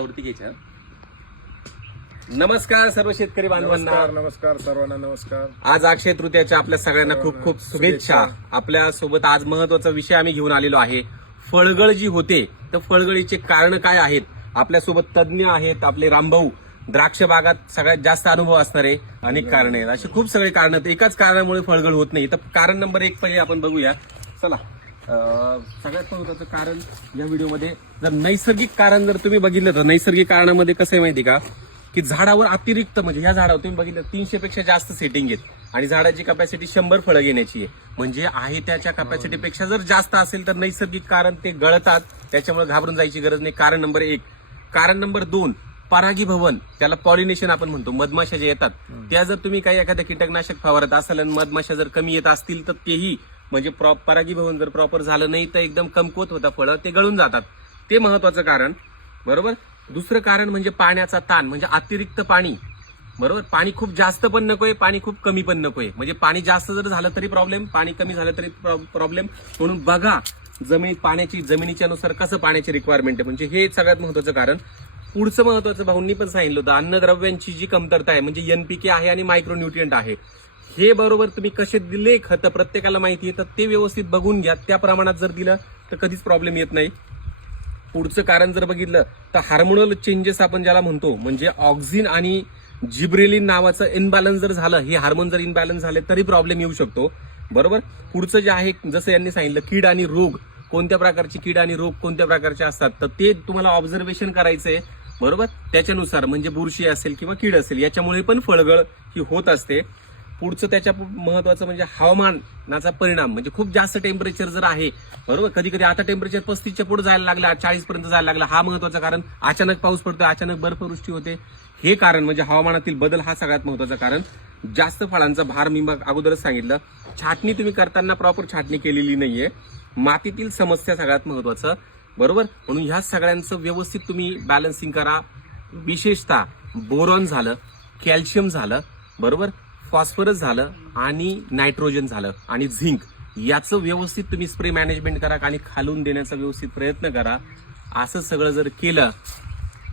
वरती घ्यायच्या. नमस्कार सर्व शेतकरी बांधवांना. नमस्कार सर्वांना. नमस्कार. आज अक्षय तृतीयाच्या आपल्या सगळ्यांना खूप खूप शुभेच्छा. आपल्या सोबत आज महत्वाचा विषय आम्ही घेऊन आलेलो आहे. फळगळ जी होते तर फळगळीचे कारण काय आहेत. आपल्यासोबत तज्ज्ञ आहेत आपले रामभाऊ. द्राक्ष बागात सगळ्यात जास्त अनुभव असणारे अनेक कारण आहेत. अशी खूप सगळे कारण आहेत. एकाच कारणामुळे फळगळ होत नाही. तर कारण नंबर 1 पहिले आपण बघूया. चला. सगळ्यात महत्वाचं कारण या व्हिडिओमध्ये जर नैसर्गिक कारण जर तुम्ही बघितलं तर नैसर्गिक कारणामध्ये कसं आहे माहिती का की झाडावर अतिरिक्त म्हणजे ह्या झाडावर तुम्ही बघितलं 300 पेक्षा जास्त सेटिंग आहेत आणि झाडाची कपॅसिटी 100 फळं घेण्याची आहे. म्हणजे आहे त्याच्या कपॅसिटीपेक्षा जर जास्त असेल तर नैसर्गिक कारण ते गळतात. त्याच्यामुळे घाबरून जायची गरज नाही. कारण नंबर 1. कारण नंबर 2, परागीभवन, त्याला पॉलिनेशन आपण म्हणतो. मधमाशा जे येतात त्या जर तुम्ही काही एखाद्या कीटकनाशक फवारत असाल आणि मधमाशा जर कमी येत असतील तर तेही म्हणजे परागीभवन जर प्रॉपर झालं नाही तर एकदम कमकुवत होता फळं, ते गळून जातात. ते महत्वाचं कारण. बरोबर. दुसरं कारण म्हणजे पाण्याचा ताण, म्हणजे अतिरिक्त पाणी. बरोबर. पाणी खूप जास्त पण नकोय, पाणी खूप कमी पण नकोय. म्हणजे पाणी जास्त जर झालं तरी प्रॉब्लेम, पाणी कमी झालं तरी प्रॉब्लेम. म्हणून बघा जमिनीच्या नुसार कसं पाण्याची रिक्वायरमेंट आहे. म्हणजे हे सगळ्यात महत्वाचं कारण. पुढचं महत्वाचं भाऊंनी पण सांगितलं होतं, अन्नद्रव्यांची जी कमतरता आहे म्हणजे NPK आहे आणि मायक्रोन्यूट्रिएंट आहे. हे बरोबर तुम्ही कसे दिले खतं प्रत्येकाला माहिती आहे तर ते व्यवस्थित बघून घ्या. त्या प्रमाणात जर दिलं तर कधीच प्रॉब्लेम येत नाही. पुढचं कारण जर बघितलं तर हार्मोनल चेंजेस आपण ज्याला म्हणतो म्हणजे ऑक्सिन आणि जिब्रेलिन नावाचं इनबॅलन्स जर झालं, हे हार्मोन जर इनबॅलन्स झाले तरी प्रॉब्लेम येऊ शकतो. बरोबर. पुढचं जे आहे जसं यांनी सांगितलं कीड आणि रोग, कोणत्या प्रकारची कीड आणि रोग कोणत्या प्रकारचे असतात तर ते तुम्हाला ऑब्झर्वेशन करायचंय. बरोबर. त्याच्यानुसार म्हणजे बुरशी असेल किंवा कीड असेल याच्यामुळे पण फळगळ ही होत असते. पुढचं त्याच्या महत्वाचं म्हणजे हवामानाचा परिणाम, म्हणजे खूप जास्त टेम्परेचर जर आहे. बरोबर. कधी कधी आता टेम्परेचर 35च्या पुढे जायला लागला, 40 पर्यंत जायला लागला. हा महत्वाचं कारण. अचानक पाऊस पडतो, अचानक बर्फवृष्टी होते, हे कारण म्हणजे हवामानातील बदल हा सगळ्यात महत्वाचं कारण. जास्त फळांचा भार मी मग अगोदरच सांगितलं. छाटणी तुम्ही करताना प्रॉपर छाटणी केलेली नाहीये. मातीतील समस्या सगळ्यात महत्वाचं. बरोबर. म्हणून ह्या सगळ्यांचं व्यवस्थित तुम्ही बॅलन्सिंग करा. विशेषतः बोरॉन झालं, कॅल्शियम झालं, बरोबर, फॉस्फरस झालं आणि नायट्रोजन झालं आणि झिंक, याचं व्यवस्थित तुम्ही स्प्रे मॅनेजमेंट करा आणि खालून देण्याचा व्यवस्थित प्रयत्न करा. असं सगळं जर केलं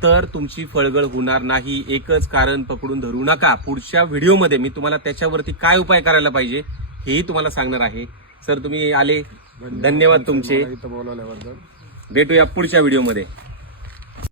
तर तुमची फळगळ होणार नाही. एकच कारण पकडून धरू नका. पुढच्या व्हिडिओमध्ये मी तुम्हाला त्याच्यावरती काय उपाय करायला पाहिजे हेही तुम्हाला सांगणार आहे. सर तुम्ही आले, धन्यवाद तुमचे. भेटूया पुढच्या व्हिडिओमध्ये.